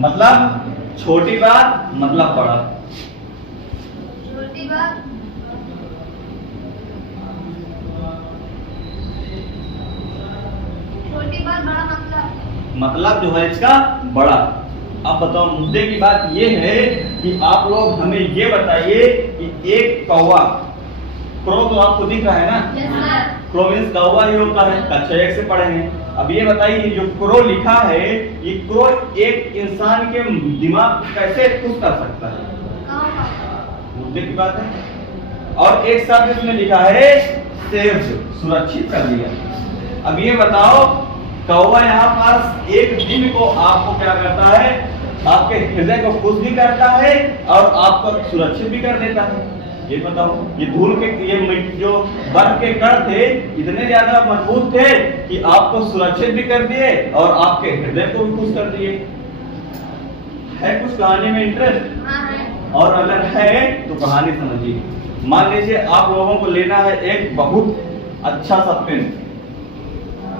मतलब छोटी बात मतलब बड़ा। छोटी बात बड़ा मतलब जो है इसका बड़ा। अब बताओ मुद्दे की बात ये है कि आप लोग हमें ये बताइए कि एक कौवा, क्रो तो आपको दिख रहा है ना, क्रो मीन्स कौवा ही होता है, कक्षा 1 से पढ़े हैं। अब ये बताइए जो क्रो लिखा है, ये क्रो एक इंसान के दिमाग कैसे खुश कर सकता है? मुद्दे की बात है। और एक शब्द इसमें लिखा है सेव, सुरक्षित कर दिया। अब ये बताओ कौवा यहाँ पास एक दिन को आपको क्या करता है, आपके हृदय को खुश भी करता है और आपको सुरक्षित भी कर देता है। ये बताओ, ये धूल के ये जो बर्फ के कण थे इतने ज्यादा मजबूत थे कि आपको सुरक्षित भी कर दिए और आपके हृदय को भी खुश कर दिए। है कुछ कहानी में इंटरेस्ट? और अगर है तो कहानी समझिए। मान लीजिए आप लोगों को लेना है एक बहुत अच्छा सा पेन,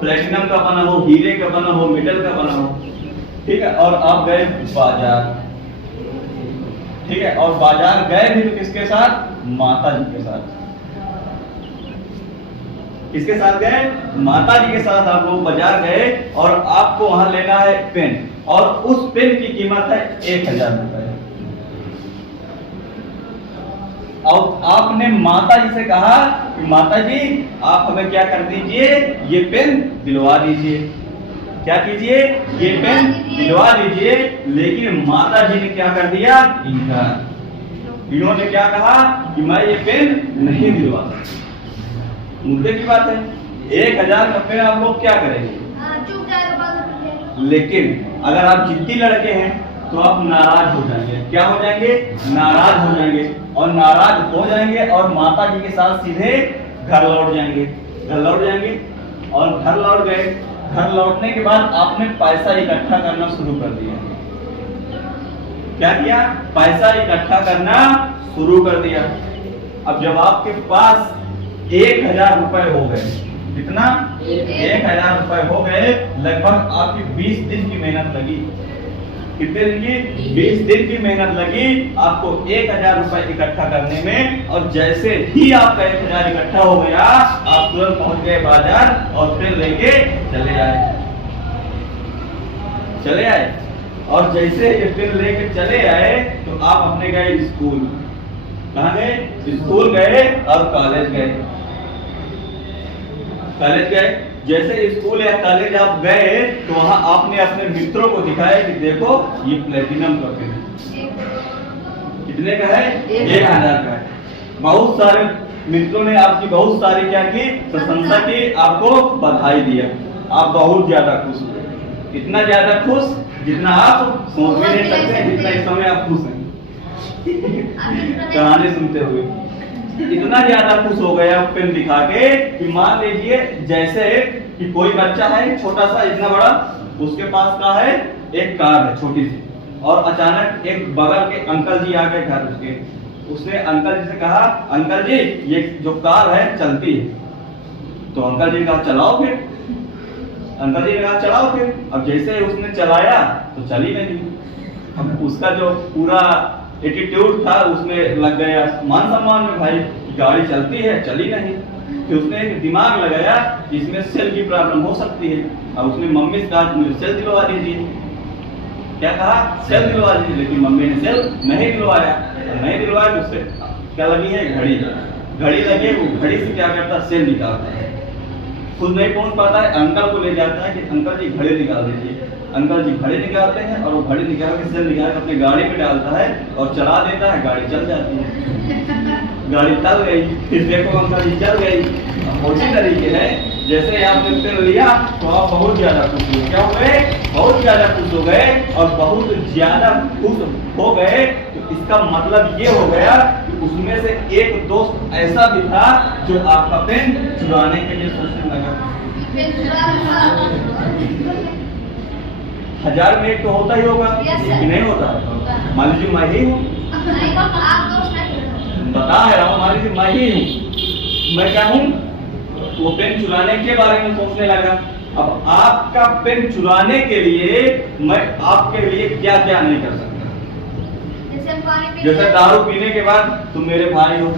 प्लेटिनम का बना हो, हीरे का बना हो, मेटल का बना हो, ठीक है। और आप गए बाजार, ठीक है, और बाजार गए भी तो किसके साथ? माता जी के साथ। किसके साथ गए? माता जी के साथ आप लोग बाजार गए और आपको वहां लेना है पेन, और उस पेन की कीमत है 1000 रुपए। और आपने माता जी से कहा कि माता जी आप हमें क्या कर दीजिए, ये पेन दिलवा दीजिए। क्या कीजिए? ये पेन दिलवा दीजिए। लेकिन माता जी ने क्या कर दिया? इनकार। इन्होंने क्या कहा कि मैं ये पेन नहीं दिलवा सकता। मुद्दे की बात है, 1000 का पेन आप लोग क्या करेंगे? लेकिन अगर आप जिद्दी लड़के हैं तो आप नाराज हो जाएंगे। क्या हो जाएंगे? नाराज हो जाएंगे। और नाराज हो जाएंगे और माता जी के साथ सीधे घर लौट जाएंगे। घर लौट जाएंगे और घर लौट गए। घर लौटने के बाद आपने पैसा इकट्ठा करना शुरू कर दिया। क्या किया? पैसा इकट्ठा करना शुरू कर दिया। अब जब आपके पास 1000 रुपए हो गए, कितना? 1000 रुपए हो गए, लगभग आपकी 20 दिन की मेहनत लगी। कितने दिन की? 20 दिन की मेहनत लगी आपको 1000 रुपए इकट्ठा करने में। और जैसे ही आपका 1000 इकट्ठा हो गया, आप तुरंत पहुंच गए बाजार और फिर लेके चले आए। चले आए और जैसे ये फिर लेके चले आए तो आप अपने गए स्कूल। कहाँ गए? स्कूल गए और कॉलेज गए। कॉलेज गए, जैसे स्कूल या कॉलेज आप गए तो वहां आपने अपने मित्रों को दिखाया कि देखो ये प्लेटिनम का पेन है। कितने का है? 1000 का है। बहुत सारे मित्रों ने आपकी बहुत सारी क्या की? प्रशंसा की, आपको बधाई दिया। आप बहुत ज्यादा खुश हुए। इतना ज्यादा खुश जितना आप सोच भी नहीं सकते, जितना इस समय आप खुश हैं कहानी सुनते हुए। इतना ज्यादा खुश हो गया पेन दिखा के कि मान लीजिए जैसे कि कोई बच्चा है छोटा सा, इतना बड़ा, उसके पास का है एक कार है छोटी सी, और अचानक एक बगल के अंकल जी आ गए घर उसके। उसने अंकल जी से कहा, अंकल जी ये जो कार है चलती है। तो अंकल जी ने कहा चलाओ फिर। अंकल जी ने कहा चलाओ फिर। अब जैसे उसने चलाया तो चली नहीं। अब उसका जो पूरा एटीट्यूड था उसमें लग गया मान सम्मान में, भाई गाड़ी चलती है चली नहीं। फिर उसने एक दिमाग लगाया इसमें सेल की प्रॉब्लम हो सकती है। अब उसने मम्मी से कहा मुझे सेल दिलवा दीजिए। क्या कहा? सेल दिलवा दीजिए। लेकिन मम्मी ने सेल नहीं दिलवाया। नहीं दिलवाया तो उससे क्या लगी है? घड़ी। घड़ी लगी, वो घड़ी से क्या करता? सेल निकालता है। खुद नहीं पहुंच पाता है, अंकल को ले जाता है कि अंकल जी घड़ी निकाल दीजिए। अंकल जी घड़ी निकालते हैं और वो घड़ी निकाल के सेल निकाल के अपनी गाड़ी में डालता है और चला देता है। गाड़ी चल जाती है। गाड़ी चल गई। फिर देखो अंकल जी चल गई। उसी तरीके है जैसे आपने पेन लिया तो आप बहुत ज्यादा खुश हुए। क्या हो गए? बहुत ज्यादा खुश हो गए। और बहुत ज्यादा खुश हो गए तो इसका मतलब ये हो गया कि उसमें से एक दोस्त ऐसा भी था जो आपका पेन चुराने के लिए सोचने लगा। 1000 में एक तो होता ही होगा कि नहीं होता? मान लीजिए मैं ही हूँ, बता रहा हूँ, मान लीजिए मैं ही हूँ। मैं क्या हूँ? वो पेन चुराने के बारे में सोचने लगा। अब आपका पेन चुराने के लिए मैं आपके लिए क्या क्या नहीं कर सकता। जैसे दारू पीने के बाद तुम मेरे भाई हो,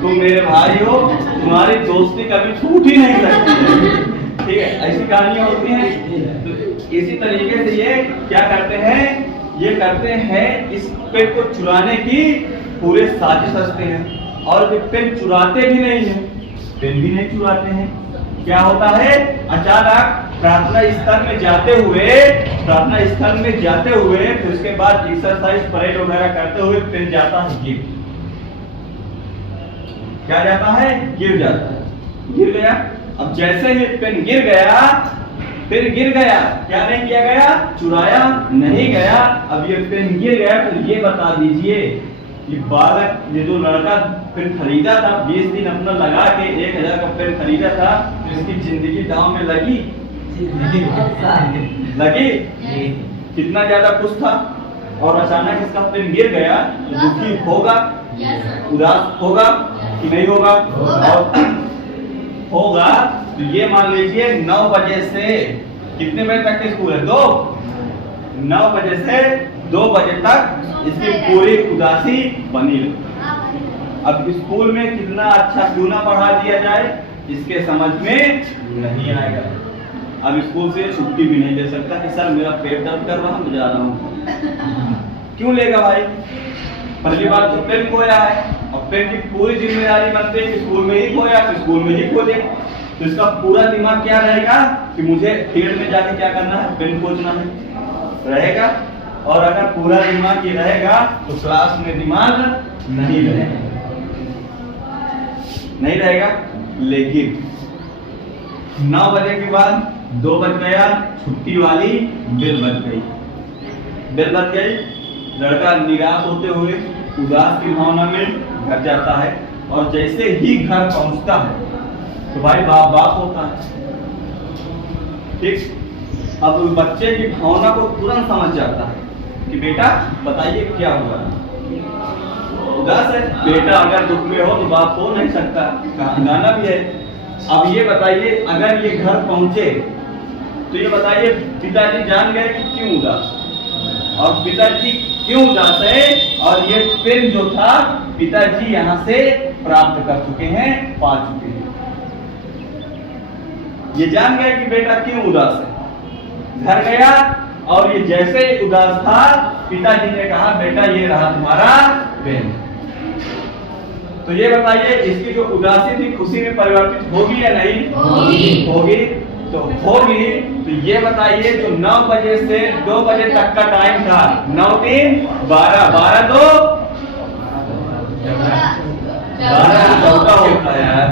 तुम मेरे भाई हो, तुम्हारी दोस्ती कभी छूट ही नहीं सकती है, ठीक है, ऐसी कहानियां होती हैं। तो इसी तरीके से ये क्या करते हैं, ये करते हैं इस पेन को चुराने की पूरे साजिश रचते हैं। और ये पेन चुराते भी नहीं है, पेन भी नहीं चुराते हैं। क्या होता है, अचानक प्रार्थना स्थल में जाते हुए फिर उसके बाद एक्सरसाइज परेड वगैरह करते हुए पेन जाता है गिर। क्या जाता है, गिर जाता है, गिर गया। अब जैसे ही पेन गिर गया, फिर गिर गया, क्या नहीं किया गया, चुराया नहीं गया। अब ये पेन गिर गया, तो ये बता दीजिए ये बालक, ये जो लड़का पेन खरीदा था 20 दिन अपना लगा के 1000 का पेन खरीदा था, तो इसकी जिंदगी दांव में लगी लगी, कितना ज्यादा खुश था। और अचानक इसका पेन गिर गया तो दुखी होगा, उदास होगा कि नहीं होगा, और होगा। तो ये मान लीजिए 9 बजे से कितने बजे तक के स्कूल है, 9 बजे से 2 बजे तक इसकी पूरी उदासी बनी रही। अब स्कूल में कितना अच्छा क्यों ना पढ़ा दिया जाए, इसके समझ में नहीं आएगा। अब स्कूल से छुट्टी भी नहीं ले सकता कि सर मेरा पेट दर्द कर रहा, मैं जा रहा हूँ। क्यों लेगा भाई, पहली बात तो पेन खोया है, और पेन की पूरी जिम्मेदारी बनती है कि स्कूल में ही खोया तो स्कूल में ही खो दे। तो इसका पूरा दिमाग क्या रहेगा कि मुझे फील्ड में जाके क्या करना है, पेन खोजना है, रहेगा। और अगर पूरा दिमाग ये रहेगा तो क्लास में दिमाग नहीं रहेगा, नहीं रहेगा। लेकिन 9 बजे के बाद 2 बज गया, छुट्टी वाली बेल बज गई, लड़का निराश होते हुए उदास की भावना में घर जाता है। और जैसे ही घर पहुंचता है तो भाई बाप होता है, ठीक। अब बच्चे की भावना को तुरंत समझ जाता है कि बेटा बताइए क्या हुआ, उदास है बेटा। अगर दुख में हो तो बाप हो नहीं सकता, गाना भी है। अब ये बताइए, अगर ये घर पहुंचे तो ये बताइए पिताजी जान गए कि क्यों उदास, और पिताजी क्यों उदास है, और ये पेन जो था पिताजी यहाँ से प्राप्त कर चुके हैं, पा चुके हैं। ये जान गया कि बेटा क्यों उदास है, घर गया और ये जैसे ही उदास था पिताजी ने कहा बेटा ये रहा तुम्हारा पेन। तो ये बताइए इसकी जो उदासी थी खुशी में परिवर्तित होगी या नहीं होगी। तो होगी। तो ये बताइए जो 9 बजे से 2 बजे तक का टाइम था, 9 3 12 12 2 12 14 होता है यार,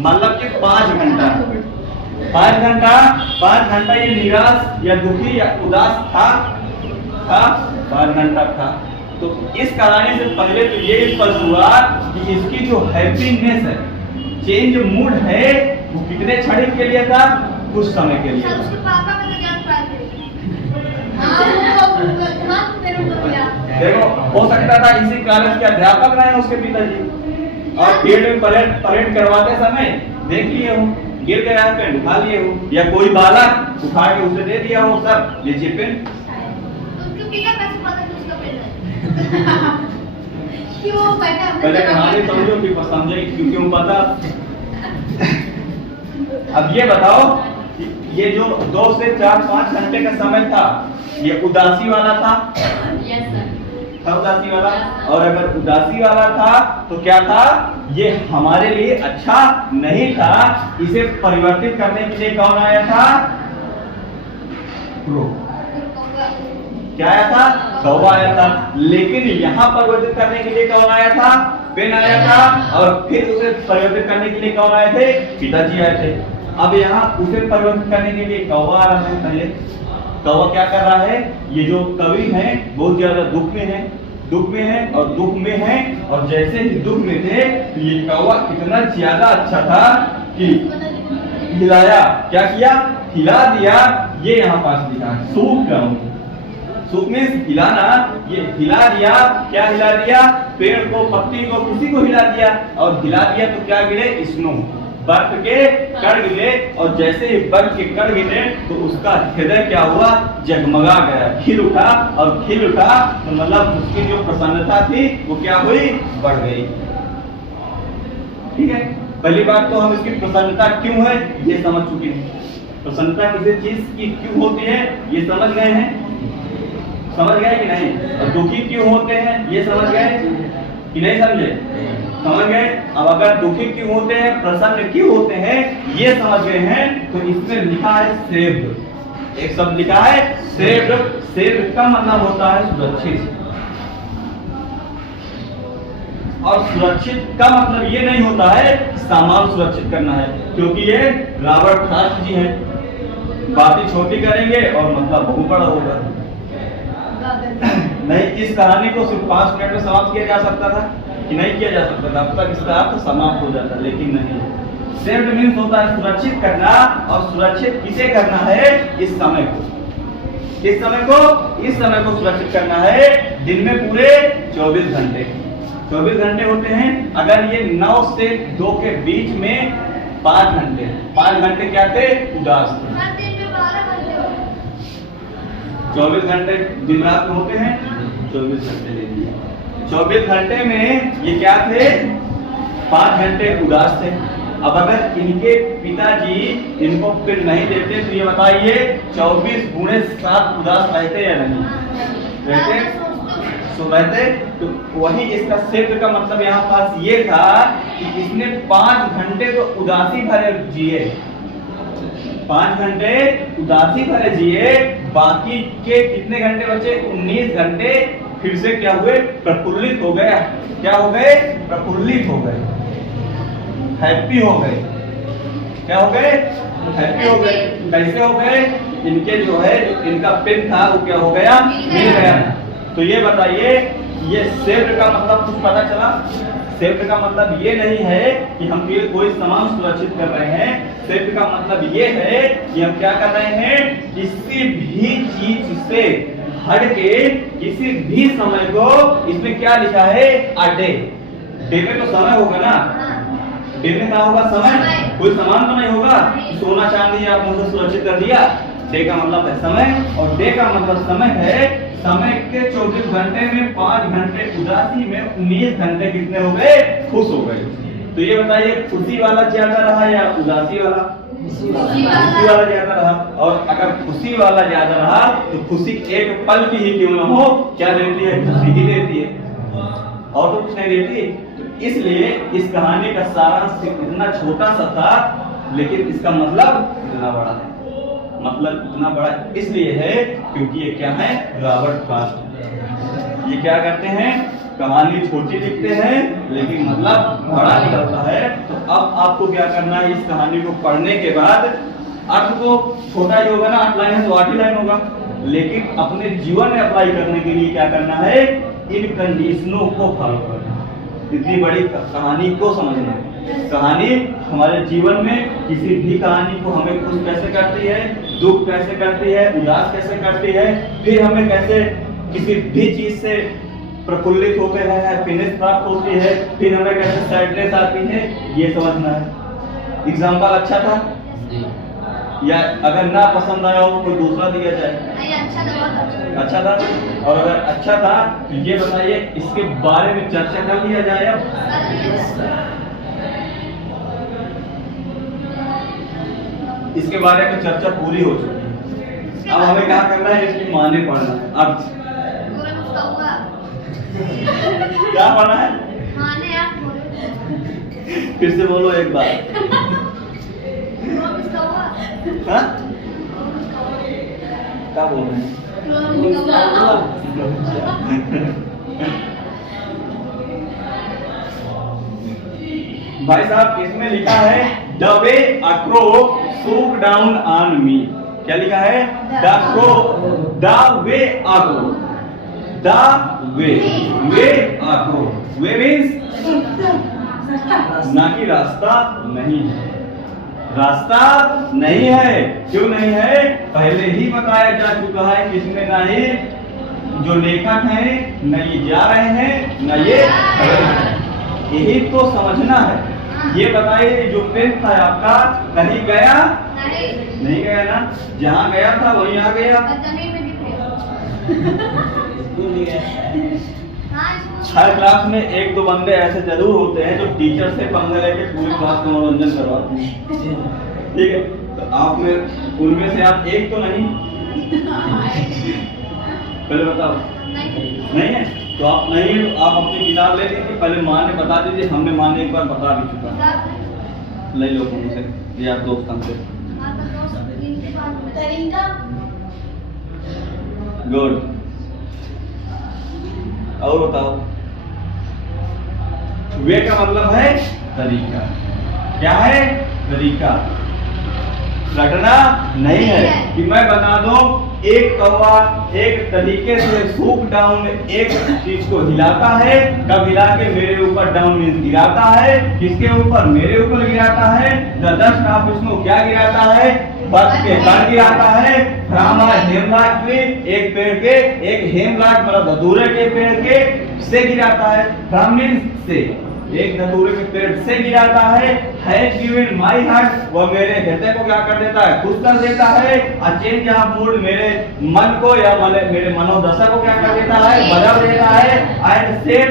मतलब कि 5 घंटा 5 घंटा ये निराश या दुखी या उदास था 5 घंटा था। तो इस कहानी से पहले तो ये स्पष्ट हुआ कि इसकी जो हैप्पीनेस है, चेंज मूड है, वो कितने क्षण के लिए था, कुछ समय के लिए। उसके पापा में तो जान पाते देखो, हो सकता था इसी कॉलेज के अध्यापक रहे उसके पिताजी, और फील्ड में परेड करवाते समय देख लिए हो, गिर गया पेन उठा लिए हो, या कोई बालक उठा के उसे दे दिया हो, सर लीजिए पेन। पहले कहानी समझो कि समझे क्यों पता। अब ये बताओ ये जो 2 से 4-5 घंटे का समय था, ये उदासी वाला था? Yes sir. था उदासी वाला। और अगर उदासी वाला था तो क्या था, ये हमारे लिए अच्छा नहीं था। इसे परिवर्तित करने के लिए कौन आया था? क्या आया था? कौवा आया था। लेकिन यहाँ परिवर्तित करने के लिए कौन आया था? पेन आया था। और फिर उसे परिवर्तित करने के लिए कौन आए थे? पिताजी आए थे। अब यहाँ उसे परिवर्तित करने के लिए कौवा आ रहा है। पहले कौवा क्या कर रहा है? ये जो कवि है बहुत ज्यादा दुख में है और दुख में है, और जैसे ही दुख में थे तो ये कौवा कितना ज्यादा अच्छा था कि हिलाया। क्या किया? हिला दिया। ये यहाँ पास लिखा है सूख गया। सूख में हिलाना, ये हिला दिया। क्या हिला दिया? पेड़ को, पत्ती को, किसी को हिला दिया। और हिला दिया तो क्या गिरे? स्नो। बर्फ के कण गिरे, और जैसे ही बर्फ के कण गिरे तो उसका हृदय क्या हुआ, जगमगा गया, खिल उठा, और खिल उठा तो मतलब उसकी जो प्रसन्नता थी वो क्या हुई, बढ़ गई। ठीक है, पहली बात तो हम इसकी प्रसन्नता क्यों है ये समझ चुके हैं। प्रसन्नता किसी चीज की क्यों होती है ये समझ गए हैं, समझ गए कि नहीं। और दुखी क्यों होते हैं ये समझ गए कि नहीं समझे, समझ गए। अब अगर दुखी क्यों होते हैं, प्रसन्न क्यों होते हैं ये समझ गए हैं, तो इसमें लिखा है सेव्ड, एक शब्द लिखा है सेव्ड। सेव्ड का मतलब होता है सुरक्षित, और सुरक्षित का मतलब ये नहीं होता है सामान सुरक्षित करना है, क्योंकि ये रॉबर्ट फ्रॉस्ट जी हैं, बातें छोटी करेंगे और मतलब बहुत बड़ा होगा। नहीं, इस कहानी को सिर्फ 5 मिनट में समाप्त किया जा सकता था कि नहीं किया जा सकता था, अब तक इसका अर्थ समाप्त हो जाता, लेकिन नहीं। सेव्ड मीन्स होता है सुरक्षित करना, और सुरक्षित किसे करना है, इस समय को, इस समय को, इस समय को सुरक्षित करना है। दिन में पूरे 24 घंटे, 24 घंटे होते हैं। अगर ये 9 से 2 के बीच में 5 घंटे, 5 घंटे क्या थे, उदास थे। 24 घंटे दिन रात में होते हैं, 24 घंटे ले लिया। 24 घंटे में ये क्या थे, 5 घंटे उदास थे। अब अगर इनके पिताजी इनको फिर नहीं देते तो ये बताइए 24 गुणे 7 उदास रहते या नहीं रहते, तो रहते। तो वही इसका सेव्ड का मतलब यहाँ पास ये था कि इसने 5 घंटे तो उदासी भरे जिए, 5 घंटे उदासी भरे जिए, बाकी के कितने घंटे बचे, 19 घंटे फिर से क्या हुए, प्रफुल्लित हो गए। क्या हो गए, प्रफुल्लित हो गए, हैप्पी हो गए। क्या हो गए, हैप्पी हो गए। कैसे हो गए, इनके जो है, जो इनका पेन था वो क्या हो गया, मिल गया। तो ये बताइए, ये सेव्ड का मतलब कुछ पता चला। सेव्ड का मतलब ये नहीं है कि हम कोई सामान सुरक्षित कर रहे हैं, सेव्ड का मतलब ये है कि हम क्या कर रहे हैं, किसी भी चीज से हट के किसी भी समय को, इसमें क्या लिखा है, अ डे। डे में तो समय होगा ना, डे में क्या होगा, समय, कोई सामान तो नहीं होगा, सोना चांदी आप मुझे सुरक्षित कर दिया। डे का मतलब है समय, और डे का मतलब समय है। समय के 24 घंटे में 5 घंटे उदासी में 19 घंटे कितने हो गए, खुश हो गए। तो ये बताइए खुशी वाला ज्यादा रहा या उदासी वाला, खुशी वाला ज्यादा रहा। और अगर खुशी वाला ज्यादा रहा तो खुशी एक पल की ही क्यों न हो, क्या देती है, खुशी ही देती है, और तो कुछ नहीं देती। तो इसलिए इस कहानी का सारांश इतना छोटा सा था, लेकिन इसका मतलब इतना बड़ा है। मतलब इतना बड़ा इसलिए है क्योंकि ये क्या है, रॉबर्ट फ्रॉस्ट। ये क्या करते हैं, कहानी छोटी लिखते हैं लेकिन मतलब बड़ा निकलता है। तो अब आपको क्या करना है, इस कहानी को पढ़ने के बाद अर्थ को छोटा ही होगा ना, 8 लाइन है तो 8 ही लाइन होगा, लेकिन अपने जीवन में अप्लाई करने के लिए क्या करना है, इन कंडीशनों को फॉलो करना। इतनी बड़ी कहानी को समझना है। कहानी हमारे जीवन में किसी भी कहानी को हमें खुश कैसे करती है, दुख कैसे करती है, उदास कैसे करती है, फिर हमें कैसे किसी भी चीज से प्रफुल्लित होते हैं, हैप्पीनेस प्राप्त होती है, फिर हमें कैसे सैडनेस आती है, ये समझना है। एग्जाम्पल अच्छा था या अगर ना पसंद आया हो कोई दूसरा दिया जाए, अच्छा था। और अगर अच्छा था तो ये बताइए इसके बारे में चर्चा कर लिया जाए। इसके बारे में चर्चा पूरी हो चुकी है, अब हमें क्या करना है, इसकी माने पढ़ना है। अर्थ क्या पढ़ना है, फिर से बोलो एक बार। हाँ? क्या बोल रहे हैं, भाई साहब इसमें लिखा है the way a crow shook down on me. क्या लिखा है, the way a crow, the way a crow. Way means ना कि रास्ता नहीं है, रास्ता नहीं है। क्यों नहीं है, पहले ही बताया जा चुका है कि इसमें ना ही जो लेखक है न ये जा रहे हैं न ये खड़े हैं। यही तो समझना है, ये बताइए जो पेन था आपका कहीं गया? नहीं। नहीं गया ना, जहाँ गया था वहीं आ गया। जमीन में गिर गया। हर क्लास में एक दो बंदे ऐसे जरूर होते हैं जो टीचर से पंगा लेके पूरी क्लास का मनोरंजन करवाते हैं, ठीक है? तो आप में उनमें से आप एक तो नहीं, पहले बताओ। नहीं है तो आप नहीं है तो आप अपनी किताब ले लीजिए, पहले माँ ने बता दीजिए, हमने माँ ने एक बार बता भी चुका, ले लो उनसे या दोस्त हमसे। गुड, और बताओ। वे का मतलब है तरीका, क्या है? तरीका। रटना नहीं है कि मैं बता दूं एक कौवा एक तरीके से सूप डाउन एक चीज को हिलाता है, कब हिला के मेरे ऊपर डाउन मीन्स गिराता है, किसके ऊपर? मेरे ऊपर गिराता है। द डस्ट ऑफ स्नो क्या गिराता है? बर्फ के कण गिराता है। फ्रॉम अ हेमलॉक ट्री एक पेड़ के, एक हेमलॉक मतलब धतूरे के पेड़ के से गिराता है। फ्रॉम मीन्स से, एक धतूरे के पेड़ से गिराता है। हैज गिवन माय हार्ट वो मेरे हृदय को क्या कर देता है? खुश कर देता है। अ चेंज ऑफ मूड मेरे मन को या मेरे मनोदशा को क्या कर देता है? बदल देता है। एंड सेव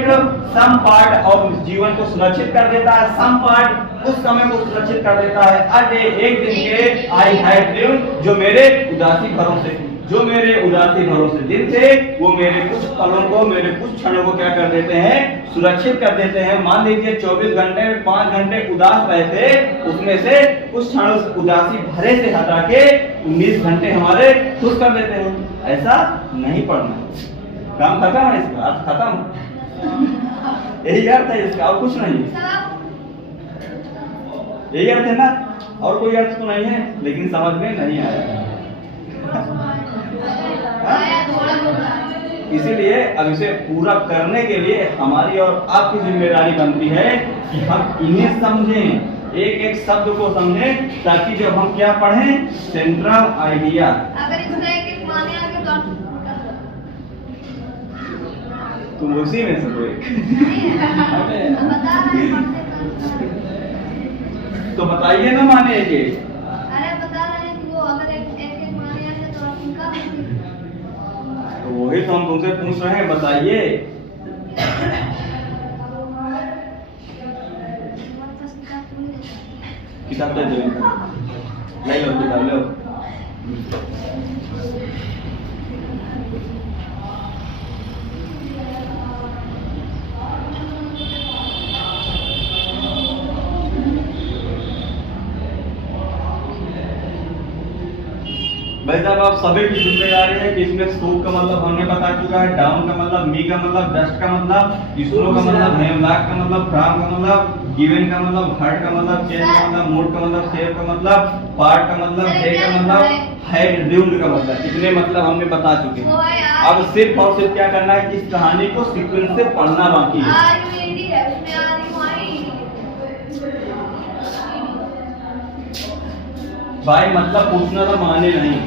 सम पार्ट और जीवन को सुरक्षित कर देता है। सम पार्ट उस समय को सुरक्षित कर देता है। अ डे एक दिन के आई हैड ड्रीम्ड जो मेरे उदासी भरोसे जो मेरे उदासी भरोसे दिन थे वो मेरे कुछ पलों को मेरे कुछ क्षणों को क्या कर देते हैं? सुरक्षित कर देते हैं। मान लीजिए 24 घंटे में 5 घंटे उदास रहे थे, उसमें से कुछ क्षणों से उदासी भरे से हटा के 19 घंटे हमारे खुश कर देते हैं। ऐसा नहीं पढ़ना, काम खत्म है, इसका अर्थ खत्म, यही अर्थ है इसका और कुछ नहीं, यही अर्थ है ना, और कोई अर्थ तो नहीं है, लेकिन समझ में नहीं आया। इसीलिए अब इसे पूरा करने के लिए हमारी और आपकी जिम्मेदारी बनती है कि हम इन्हें समझें, एक एक शब्द को समझें, ताकि जब हम क्या पढ़ें सेंट्रल आइडिया। अगर इसका एक एक माने आगे तो तुम उसी में से कोई बता रहे हैं, तो बताइए ना माने एक एक। अरे बता रहे हैं कि वो अगर एक एक माने आगे तो उनका तो वही तो हम तुमसे पूछ रहे हैं, बताइए। किताब दे दो, ले लो किताब लो। भाई साहब आप सभी की जिम्मेदारी है कि इसमें सूप का मतलब हमने बता चुका है, डाउन का मतलब, मी का मतलब, डस्ट का मतलब, स्नो का मतलब, हेमलॉक का मतलब, फ्रॉम का मतलब, गिवन का मतलब, हर्ट का मतलब, चेंज का मतलब, मूड का मतलब, सेव का मतलब, पार्ट का मतलब, डे का मतलब, हैड ड्रीम्ड का मतलब, इतने मतलब हमने बता चुके हैं। अब सिर्फ और सिर्फ क्या करना है कि इस कहानी को सीक्वेंस से पढ़ना बाकी है। भाई मतलब पूछना तो माने नहीं।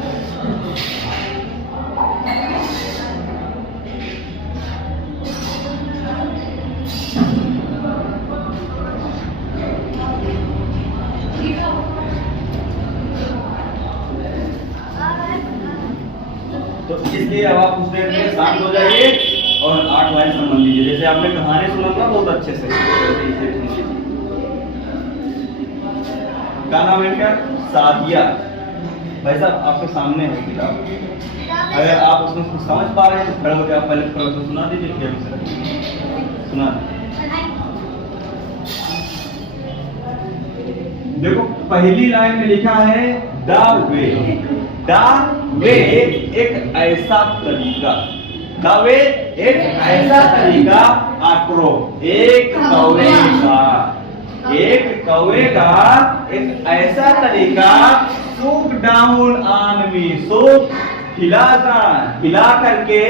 तो इसलिए अब आप उस देर में शांत हो जाइए और 8 लाइन समझ लीजिए। जैसे आपने कहानी सुना था बहुत अच्छे से, क्या नाम है क्या? सादिया। भाई साहब आपके सामने है किताब, अगर आप उसमें कुछ समझ पा रहे हैं तो खड़े होकर आप पहले तो सुना दीजिए, फिर सुना देखो पहली लाइन में लिखा है द वे। द वे एक ऐसा तरीका, द वे एक ऐसा तरीका, आक्रो एक कौवे का, एक कौवे का एक ऐसा तरीका, soup down on me, soup हिलाता हिला करके,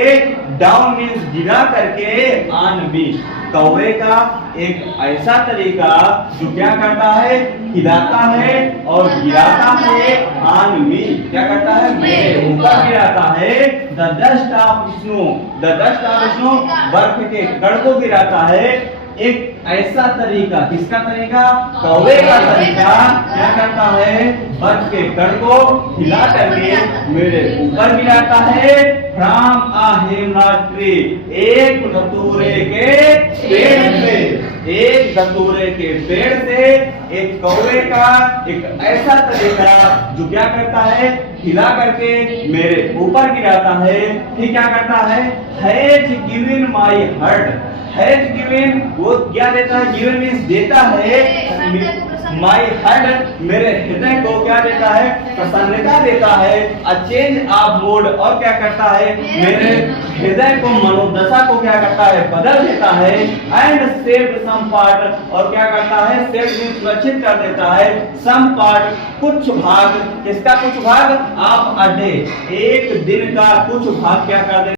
डाउन मीन्स गिरा करके, ऑन मी कौवे का एक ऐसा तरीका जो क्या करता है? हिलाता है और गिराता है, ऑन मी क्या करता है? मेरे ऊपर गिराता है। The dust of snow, the dust of snow बर्फ के कण को गिराता है। एक ऐसा तरीका, किसका तरीका? कौवे का तरीका क्या करता है? बर्फ के कण को हिला करके मेरे ऊपर गिराता है। फ्रॉम अ हेमनॉट ट्री, एक धतूरे के पेड़ से, एक धतूरे के पेड़ से एक कौवे का एक ऐसा तरीका जो क्या करता है? हिला करके मेरे ऊपर गिराता है। ठीक क्या करता है? Has given my hurt, has given वो क्या देता है? गिवन मीन्स देता है। माई हर्ट मेरे हृदय को क्या देता है? प्रसन्नता देता है। अ चेंज ऑफ मूड, और क्या करता है? मेरे हृदय को, मनोदशा को क्या करता है? बदल देता है। एंड सेव्ड सम पार्ट, और क्या करता है? सेव्ड मीन्स सुरक्षित कर देता है। सम पार्ट, कुछ भाग, किसका कुछ भाग? ऑफ अ डे, एक दिन का कुछ भाग क्या कर देता है?